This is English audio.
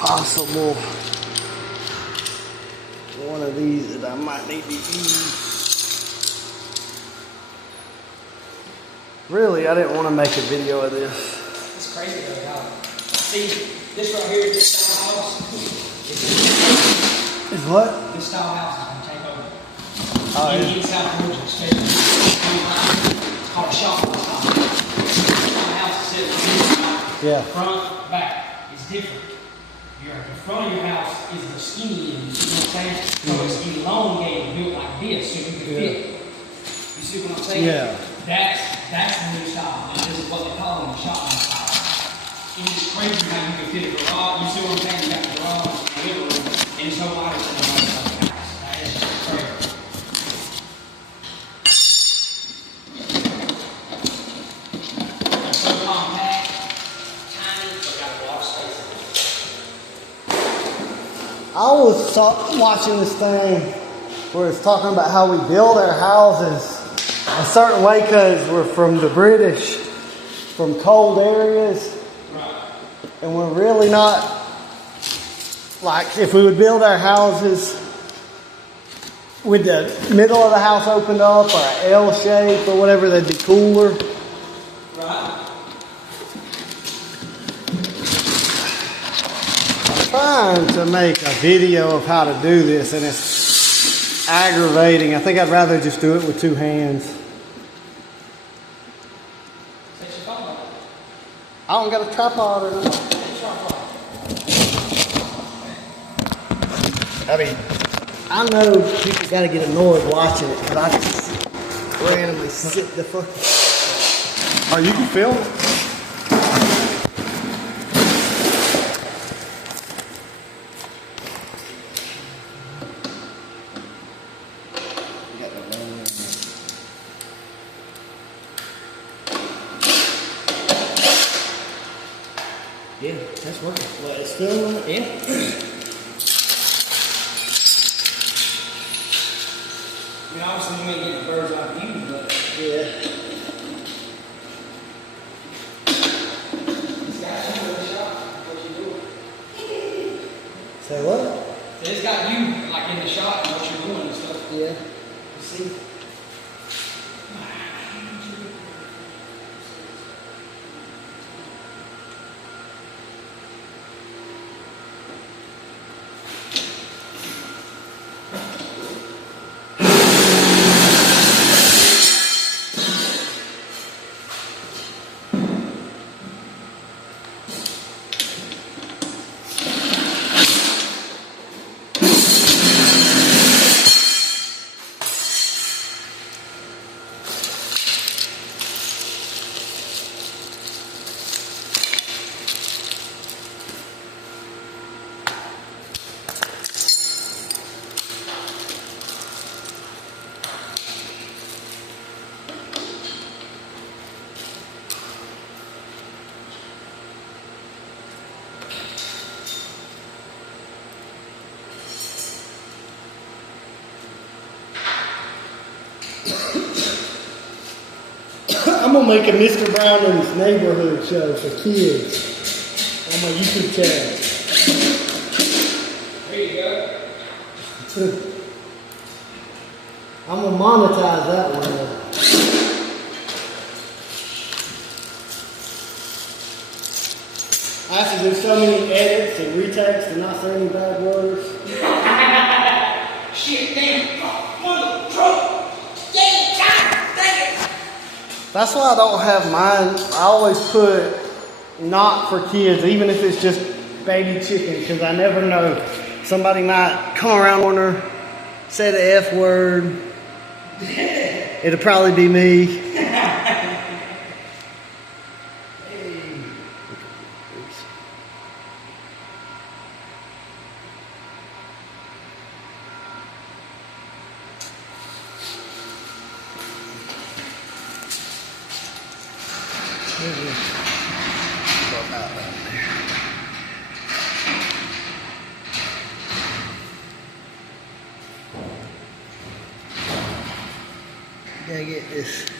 possible one of these that I might need to use. Really, I didn't want to make a video of this. It's crazy though, how, see, this right here, this style house, Is what? this style house is going to take over. Oh, yeah. In South Georgia, especially. It's called a shopping style. Style house is set like Yeah. front, back. It's different. The front of your house is the skinny end, you see what I'm saying? So it's elongated, built like this, so you can fit. You see what I'm saying? Yeah. That's the new style. And this is what they call them, the shotgun style. And it's crazy how you can fit a garage. You see what I'm saying? You got a garage and a living room, and it's so wide it's in the house. That is just crazy. It's so compact, tiny, but got a lot of space in it. I was watching this thing where it's talking about how we build our houses a certain way because we're from the British, from cold areas, and we're really not, like if we would build our houses with the middle of the house opened up or an L shape or whatever, that'd be cooler. I'm trying to make a video of how to do this and it's aggravating. I think I'd rather just do it with two hands. I don't got a tripod or nothing. I mean, I know people gotta get annoyed watching it, but I just randomly sit the fuck. Oh, you can film it? Yeah, that's working. What, it's filming it? Yeah. I mean, obviously you ain't getting a bird's eye view, but Yeah. it's got you in the shot. What you doing? Say what? It's got you like in the shot and what you're doing and stuff. Yeah. You see? I'm gonna make a Mr. Browning's neighborhood show for kids on my YouTube channel. There you go. I'm gonna monetize that one though. I have to do so many edits and retakes to not say any bad words. Shit, damn, mother, truck, damn, dang it. That's why I don't have mine. I always put not for kids, even if it's just baby chicken, because I never know. Somebody might come around on her, say the F word. It'll probably be me. Gotta get this